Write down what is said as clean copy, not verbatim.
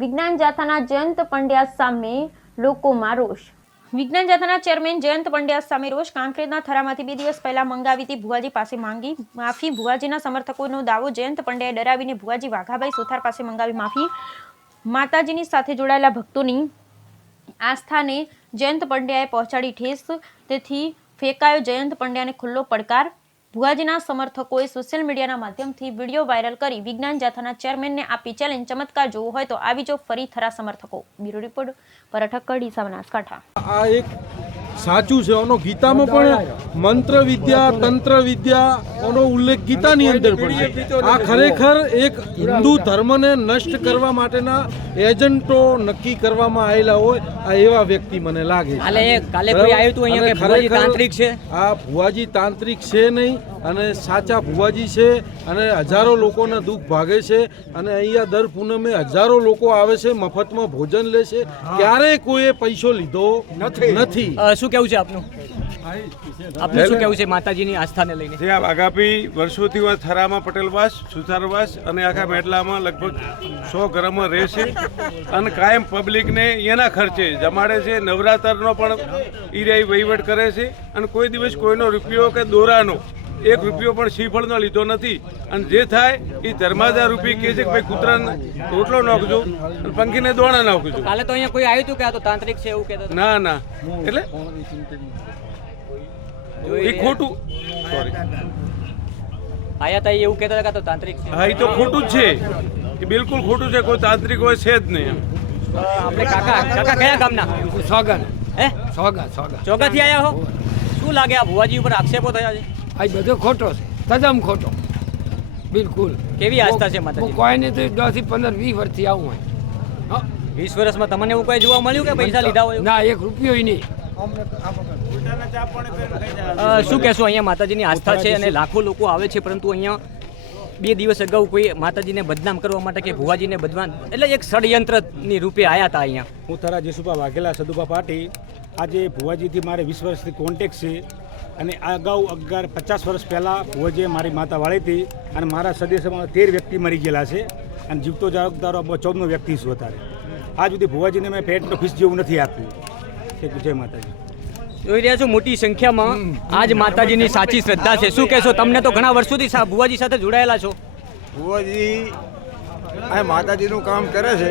વિજ્ઞાન જાથાના જયંત પંડ્યા સામે લોકોમાં રોષ। વિજ્ઞાન જાથાના ચેરમેન જયંત પંડ્યા સામે રોષ। કાંકરેજના થરામાંથી 2 દિવસ પહેલા મંગાવી હતી ભુવાજી પાસે માંગી માફી। ભુવાજીના સમર્થકોનો દાવો, જયંત પંડ્યાએ ડરાવીને ભુવાજી વાઘાભાઈ સુથાર પાસે મંગાવી માફી। માતાજીની સાથે જોડાયેલા ભક્તોની આસ્થાને જયંત પંડ્યાએ પહોંચાડી ઠેસ, તેથી ફેંકાયો જયંત પંડ્યાને ખુલ્લો પડકાર। ભુવાજીના સમર્થકોએ સોશિયલ મીડિયાના માધ્યમથી વિડીયો વાયરલ કરી વિજ્ઞાન જાથાના ચેરમેનને આપી ચેલેન્જ। ચમત્કાર જોવો હોય તો આવી જો ફરી થરા સમર્થકો। બ્યુરો રિપોર્ટ પર ઠક્કર, ડીસા, બનાસકાંઠા। આ એક સાચું છે, એનો ગીતામાં પણ મંત્ર વિદ્યા તંત્ર વિદ્યાનો ઉલ્લેખ ગીતાની અંદર પણ છે। આ ખરેખર એક હિન્દુ ધર્મને નષ્ટ કરવા માટેના એજન્ટો નક્કી કરવામાં આવેલા હોય આ એવા વ્યક્તિ મને લાગે છે। કાલે કોઈ આવ્યું હતું અહીંયા કે ભુવાજી તાંત્રિક છે? આ ભુવાજી તાંત્રિક છે નહીં, અને સાચા ભુવાજી છે, અને હજારો લોકોના દુઃખ ભાગે છે, અને અહીંયા દર પૂનમે હજારો લોકો આવે છે, મફતમાં ભોજન લે છે, ક્યારેય કોઈએ પૈસો લીધો નથી। શું કેવું છે આપનું? આપનું શું કેવું છે માતાજીની આસ્થાને લઈને? જે આ વાઘાપી વર્ષોથી થરામાં પટેલવાસ, સુથારવાસ અને આખા મેડલામાં લગભગ 100 ઘરમાં રહે છે, અને કાયમ પબ્લિકને એના ખર્ચે જમાડે છે। નવરાત્રનો પણ ઈરાઈ વહીવટ કરે છે, અને કોઈ દિવસ કોઈનો રૂપિયો કે દોરાનો 1 રૂપિયો પણ શ્રીફળનો લીધો નથી। અને જે થાય એ ધર્માદાર રૂપી કહે છે કે ભાઈ કૂતરાને રોટલો નાખજો અને પંખીને દોણા નાખજો। કાલે તો અહીંયા કોઈ આવ્યું હતું કે આ તો તાંત્રિક છે એવું કહેતા? ના ના, એટલે એ ખોટું, સોરી, આયા તા એવું કહેતા હતા કે આ તો તાંત્રિક છે? હા, એ તો ખોટું જ છે, એ બિલકુલ ખોટું છે। કોઈ તાંત્રિક હોય છે જ નહીં। આપણે કાકા કયા ગામના? સોગન હે, સોગા ચોગાથી આવ્યા હો? શું લાગે આ ભુવાજી ઉપર આક્ષેપો થયા છે? આ બધો ખોટો છે, તદ્દન ખોટો, બિલકુલ। કેવી આસ્થા છે માતાજી? કોઈ નહીં તો 10 થી 15 20 વર્ષથી આવું હોય। 20 વર્ષમાં તમને એવું કોઈ જોવા મળ્યું કે પૈસા લીધા હોય? ના, 1 રૂપિયો નહીં। શું કહેશો? અહીંયા માતાજીની આસ્થા છે અને લાખો લોકો આવે છે, પરંતુ અહીંયા 2 દિવસ અગાઉ કોઈ માતાજીને બદનામ કરવા માટે કે ભુવાજીને બદનામ, એટલે એક ષડયંત્રની રૂપે આવ્યા હતા અહીંયા। હું થરા જેસુભા વાઘેલા સદુભા પાટી। આજે ભુવાજીથી મારે 20 વર્ષથી કોન્ટેક્ટ છે, અને આ અગાઉ 50 વર્ષ પહેલાં ભુવાજીએ મારી માતા વાળી હતી, અને મારા સદેશમાં 13 વ્યક્તિ મરી ગયેલા છે, અને જીવતો જાગદારો 14નો વ્યક્તિ છું અત્યારે। આજ સુધી ભુવાજીને મેં પેટનો ફીસ જેવું નથી આપ્યું। જય માતાજી। જોઈ રહ્યા છો મોટી સંખ્યામાં આજ માતાજીની સાચી શ્રદ્ધા છે। શું કહેશો? તમને તો ઘણા વર્ષોથી ભુવાજી સાથે જોડાયેલા છો। ભુવાજી આ માતાજીનું કામ કરે છે।